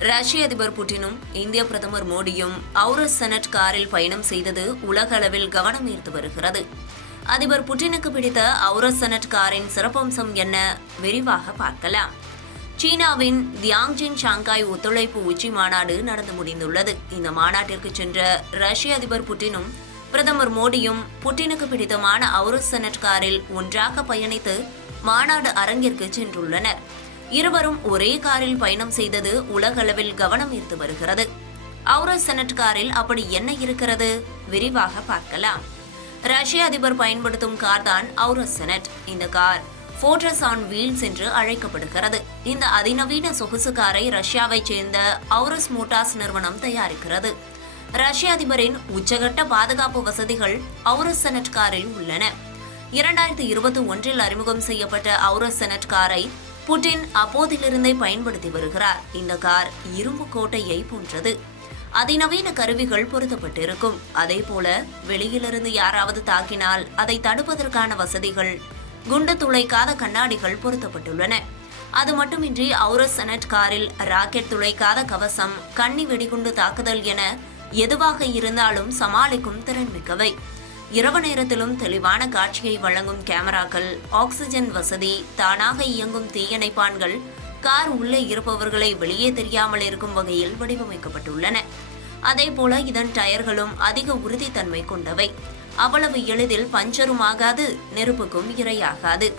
ரஷ்ய அதிபர் புட்டினும் இந்திய பிரதமர் மோடியும் அவுரஸ் செனட் காரில் பயணம் செய்தது உலக அளவில் கவனம் ஈர்த்து வருகிறது. அதிபர் புட்டினுக்கு பிடித்த அவுரஸ் செனட் காரின் சிறப்பம்சம் என்ன விரிவாக பார்க்கலாம். சீனாவின் தியாங்ஜின் ஷாங்காய் ஒத்துழைப்பு உச்சி மாநாடு நடந்து முடிந்துள்ளது. இந்த மாநாட்டிற்கு சென்ற ரஷ்ய அதிபர் புட்டினும் பிரதமர் மோடியும் புட்டினுக்கு பிடித்தமான அவுரஸ் செனட் காரில் ஒன்றாக பயணித்து மாநாடு அரங்கிற்கு சென்றுள்ளனர். இருவரும் ஒரே காரில் பயணம் செய்தது உலகளவில் கவனம் ஈர்த்து வருகிறது. அவுரஸ் செனட் காரில் அப்படி என்ன இருக்கிறது? விரிவாக பார்க்கலாம். ரஷ்ய அதிபர் பயன்படுத்தும் கார் தான் அவுரஸ் செனட் இந்த கார் ஃபோர்ட்ரஸ் ஆன் வீல்ஸ் என்று அழைக்கப்படுகிறது. இந்த அதிநவீன சொகுசு காரை ரஷ்யாவைச் சேர்ந்த அவுரஸ் மோட்டார்ஸ் நிறுவனம் தயாரிக்கிறது. ரஷ்ய அதிபரின் உச்சகட்ட பாதுகாப்பு வசதிகள் அவுரஸ் செனட் காரில் உள்ளன. இரண்டாயிரத்தி இருபத்தி ஒன்றில் அறிமுகம் செய்யப்பட்ட அவுரஸ் செனட் காரை புட்டின் அப்போதிலிருந்தே பயன்படுத்தி வருகிறார். இந்த கார் இரும்பு கோட்டையை போன்றது. அதிநவீன கருவிகள் பொருத்தப்பட்டிருக்கும். அதே போல வெளியிலிருந்து யாராவது தாக்கினால் அதை தடுப்பதற்கான வசதிகள் குண்டு துளைக்காத கண்ணாடிகள் பொருத்தப்பட்டுள்ளன. அது மட்டுமின்றி அவுரஸ் செனட் காரில் ராக்கெட் துளைக்காத கவசம் கண்ணி வெடிகுண்டு தாக்குதல் என எதுவாக இருந்தாலும் சமாளிக்கும் திறன் மிக்கவை. இரவு நேரத்திலும் தெளிவான காட்சியை வழங்கும் கேமராக்கள் ஆக்சிஜன் வசதி தானாக இயங்கும் தீயணைப்பான்கள் கார் உள்ளே இருப்பவர்களை வெளியே தெரியாமல் இருக்கும் வகையில் வடிவமைக்கப்பட்டுள்ளன. அதேபோல இதன் டயர்களும் அதிக உறுதித்தன்மை கொண்டவை. அவ்வளவு எளிதில் பஞ்சரும் ஆகாது நெருப்புக்கும் இரையாகாது.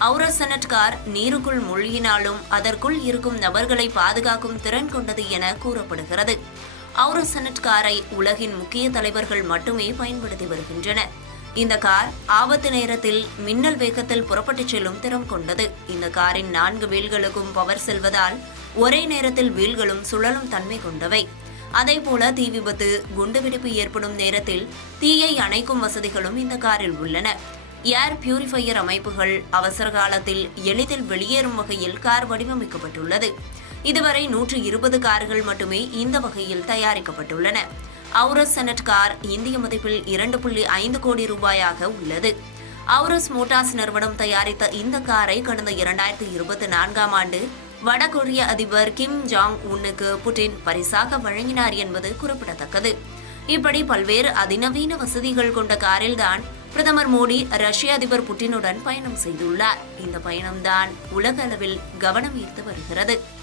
அவுரசனட் கார் நீருக்குள் மூழ்கினாலும் அதற்குள் இருக்கும் நபர்களை பாதுகாக்கும் திறன் கொண்டது என கூறப்படுகிறது. அவுரசனட் காரை உலகின் முக்கிய தலைவர்கள் மட்டுமே பயன்படுத்தி வருகின்றனர். இந்த கார் ஆபத்து நேரத்தில் மின்னல் வேகத்தில் புறப்பட்டுச் செல்லும் திறம் கொண்டது. இந்த காரின் நான்கு வீல்களுக்கும் பவர் செல்வதால் ஒரே நேரத்தில் வீல்களும் சுழலும் தன்மை கொண்டவை. அதேபோல தீ விபத்து குண்டுவெடிப்பு ஏற்படும் நேரத்தில் தீயை அணைக்கும் வசதிகளும் இந்த காரில் உள்ளன. ஏர் பியூரிஃபையர் அமைப்புகள் அவசர காலத்தில் எளிதில் வெளியேறும் வகையில் கார் வடிவமைக்கப்பட்டுள்ளது. இதுவரை நூற்று இருபது கார்கள் மட்டுமே இந்த வகையில் தயாரிக்கப்பட்டுள்ளன. அவுரஸ் செனட் கார் இந்திய மதிப்பில் இரண்டு புள்ளி ஐந்து கோடி ரூபாயாக உள்ளது. அவுரஸ் மோட்டார்ஸ் நிறுவனம் தயாரித்த இந்த காரை கடந்த இரண்டாயிரத்தி இருபத்தி நான்காம் ஆண்டு வடகொரிய அதிபர் கிம் ஜாங் உன்னுக்கு புட்டின் பரிசாக வழங்கினார் என்பது குறிப்பிடத்தக்கது. இப்படி பல்வேறு அதிநவீன வசதிகள் கொண்ட காரில்தான் பிரதமர் மோடி ரஷ்ய அதிபர் புட்டினுடன் பயணம் செய்துள்ளார். இந்த பயணம்தான் உலக அளவில் கவனம் ஈர்த்து வருகிறது.